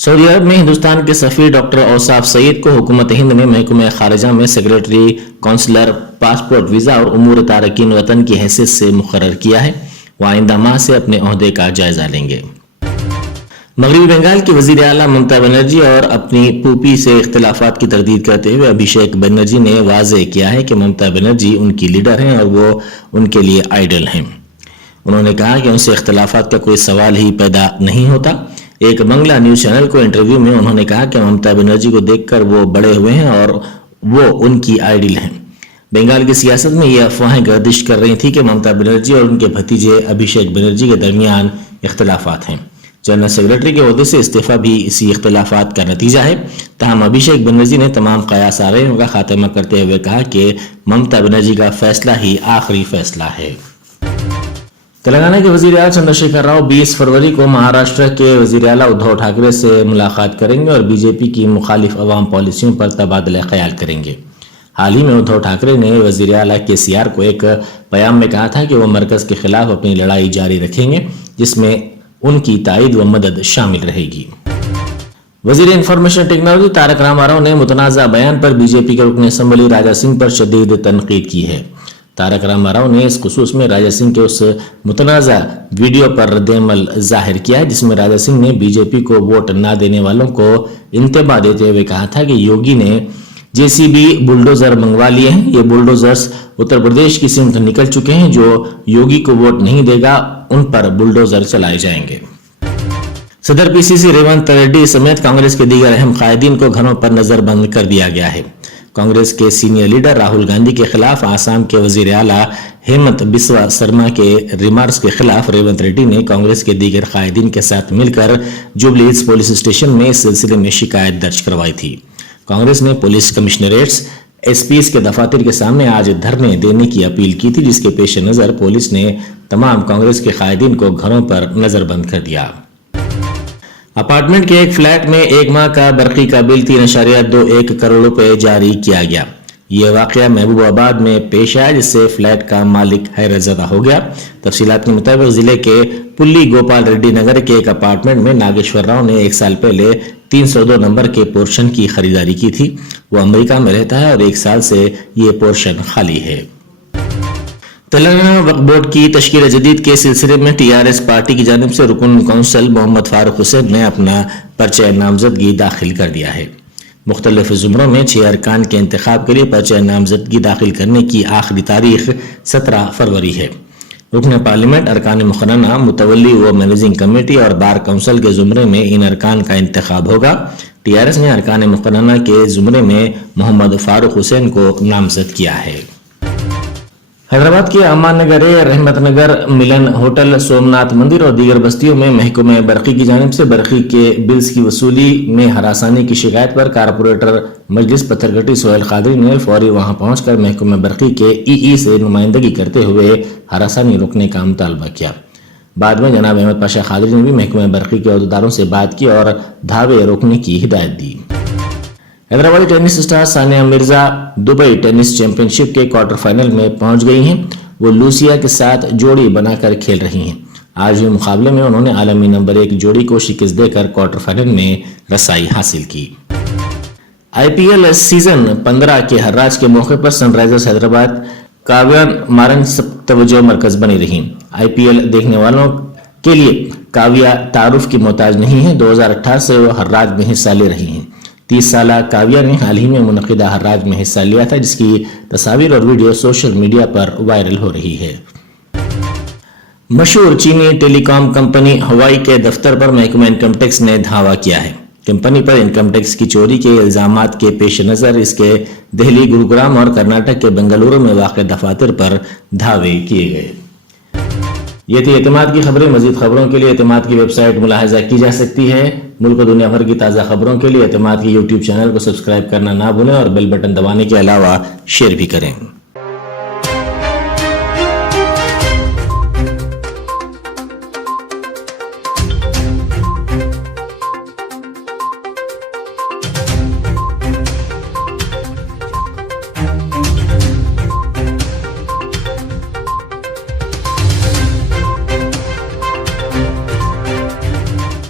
سعودی عرب میں ہندوستان کے سفیر ڈاکٹر اوصاف سعید کو حکومت ہند نے محکمہ خارجہ میں سیکریٹری، کونسلر، پاسپورٹ، ویزا اور امور تارکین وطن کی حیثیت سے مقرر کیا ہے۔ وہ آئندہ ماہ سے اپنے عہدے کا جائزہ لیں گے۔ مغربی بنگال کی وزیر اعلیٰ ممتا بنرجی اور اپنی پوپی سے اختلافات کی تردید کرتے ہوئے ابھیشیک بنرجی نے واضح کیا ہے کہ ممتا بنرجی ان کی لیڈر ہیں اور وہ ان کے لیے آئیڈل ہیں۔ انہوں نے کہا کہ ان سے اختلافات کا کوئی سوال ہی پیدا نہیں ہوتا۔ ایک بنگلہ نیوز چینل کو انٹرویو میں انہوں نے کہا کہ ممتا بنرجی کو دیکھ کر وہ بڑے ہوئے ہیں اور وہ ان کی آئیڈل ہیں۔ بنگال کی سیاست میں یہ افواہیں گردش کر رہی تھی کہ ممتا بنرجی اور ان کے بھتیجے ابھیشیک بنرجی کے درمیان اختلافات ہیں۔ جنرل سیکریٹری کے عہدے سے استعفیٰ بھی اسی اختلافات کا نتیجہ ہے۔ تاہم ابھیشیک بنرجی نے تمام قیاس آرائیوں کا خاتمہ کرتے ہوئے کہا کہ ممتا بنرجی کا فیصلہ ہی آخری فیصلہ ہے۔ تلنگانہ کے وزیر اعلیٰ چندر شیکھر راؤ 20 فروری کو مہاراشٹر کے وزیر اعلیٰ ادھو ٹھاکرے سے ملاقات کریں گے اور بی جے پی کی مخالف عوام پالیسیوں پر تبادلہ خیال کریں گے۔ حال ہی میں ادھو ٹھاکرے نے وزیر اعلیٰ KCR کو ایک پیام میں کہا تھا کہ وہ مرکز کے خلاف اپنی لڑائی جاری رکھیں گے، جس میں ان کی تائید و مدد شامل رہے گی۔ وزیر انفارمیشن ٹیکنالوجی تارک راما راؤ نے متنازع بیان پر بی جے پی کے رکن اسمبلی راجہ سنگھ پر شدید تنقید کی ہے۔ تارک راما راؤ نے اس خصوص میں راجہ سنگھ کے اس متنازع ویڈیو پر رد عمل ظاہر کیا ہے جس میں راجہ سنگھ نے بی جے پی کو ووٹ نہ دینے والوں کو انتباہ دیتے ہوئے کہا تھا کہ یوگی نے JCB بلڈوزر منگوا لیے ہیں۔ یہ بلڈوزرز اتر پردیش کی سمت نکل چکے ہیں۔ جو یوگی کو ووٹ نہیں دے گا ان پر بلڈوزر چلائے جائیں گے۔ صدر PCC ریونت ریڈی سمیت کانگریس کے دیگر اہم قائدین کو گھروں پر نظر بند کر دیا گیا ہے۔ کانگریس کے سینئر لیڈر راہل گاندھی کے خلاف آسام کے وزیر اعلیٰ ہیمنت بسوا سرما کے ریمارکس کے خلاف ریونت ریڈی نے کانگریس کے دیگر قائدین کے ساتھ مل کر جوبلی ہلز پولیس اسٹیشن میں اس سلسلے میں شکایت درج کروائی تھی۔ کانگریس نے پولیس کمشنریٹس، SPs کے دفاتر کے سامنے آج دھرنے دینے کی اپیل کی تھی، جس کے پیش نظر پولیس نے تمام کانگریس کے قائدین کو گھروں پر نظر بند کر دیا۔ اپارٹمنٹ کے ایک فلیٹ میں ایک ماہ کا برقی کا بل 3.21 کروڑ روپے جاری کیا گیا۔ یہ واقعہ محبوب آباد میں پیش آیا جس سے فلیٹ کا مالک حیرت زدہ ہو گیا۔ تفصیلات کے مطابق ضلع کے پلی گوپال ریڈی نگر کے ایک اپارٹمنٹ میں ناگیشور راؤ نے 1 سال پہلے 302 نمبر کے پورشن کی خریداری کی تھی۔ وہ امریکہ میں رہتا ہے اور 1 سال سے یہ پورشن خالی ہے۔ تلنگانہ وقف بورڈ کی تشکیل جدید کے سلسلے میں TRS پارٹی کی جانب سے رکن کونسل محمد فاروق حسین نے اپنا پرچہ نامزدگی داخل کر دیا ہے۔ مختلف زمروں میں 6 ارکان کے انتخاب کے لیے پرچہ نامزدگی داخل کرنے کی آخری تاریخ 17 فروری ہے۔ رکن پارلیمنٹ، ارکان مقننہ، متولی و مینیجنگ کمیٹی اور بار کونسل کے زمرے میں ان ارکان کا انتخاب ہوگا۔ TRS نے ارکان مقننہ کے زمرے میں محمد فاروق حسین کو نامزد کیا ہے۔ حیدرآباد کے امان نگر، رحمت نگر، ملن ہوٹل، سومناتھ مندر اور دیگر بستیوں میں محکمہ برقی کی جانب سے برقی کے بلز کی وصولی میں ہراسانی کی شکایت پر کارپوریٹر مجلس پتھرگھٹی سہیل قادری نے فوری وہاں پہنچ کر محکمہ برقی کے EE سے نمائندگی کرتے ہوئے ہراسانی روکنے کا مطالبہ کیا۔ بعد میں جناب احمد پاشا قادری نے بھی محکمہ برقی کے عہدیداروں سے بات کی اور دھاوے روکنے کی ہدایت دی۔ Hyderabadi tennis star Sania Mirza Dubai tennis champion شپ کے کوارٹر فائنل میں پہنچ گئی ہیں۔ وہ لوسیا کے ساتھ جوڑی بنا کر کھیل رہی ہیں۔ آج ہوئے مقابلے میں انہوں نے عالمی نمبر 1 جوڑی کو شکست دے کر کوارٹر فائنل میں رسائی حاصل کی۔ IPL سیزن 15 کے ہراج کے موقع پر سن رائزرز حیدرآباد کاویہ مارن توجہ مرکز بنی رہی۔ IPL دیکھنے والوں کے لیے کاویہ تعارف کی محتاج نہیں ہے۔ 2018 سے وہ ہراج میں حصہ لے رہی ہیں۔ 30 سالہ کاویہ نے حال ہی میں منعقدہ ہراج میں حصہ لیا تھا، جس کی تصاویر اور ویڈیو سوشل میڈیا پر وائرل ہو رہی ہے۔ مشہور چینی ٹیلی کام کمپنی ہوائی کے دفتر پر محکمہ انکم ٹیکس نے دھاوا کیا ہے۔ کمپنی پر انکم ٹیکس کی چوری کے الزامات کے پیش نظر اس کے دہلی، گروگرام اور کرناٹک کے بنگلورو میں واقع دفاتر پر دھاوے کیے گئے۔ یہ تھی اعتماد کی خبریں۔ مزید خبروں کے لیے اعتماد کی ویب سائٹ ملاحظہ کی جا سکتی ہے۔ ملک و دنیا بھر کی تازہ خبروں کے لیے اعتماد کی YouTube چینل کو سبسکرائب کرنا نہ بھولیں اور بیل بٹن دبانے کے علاوہ شیئر بھی کریں۔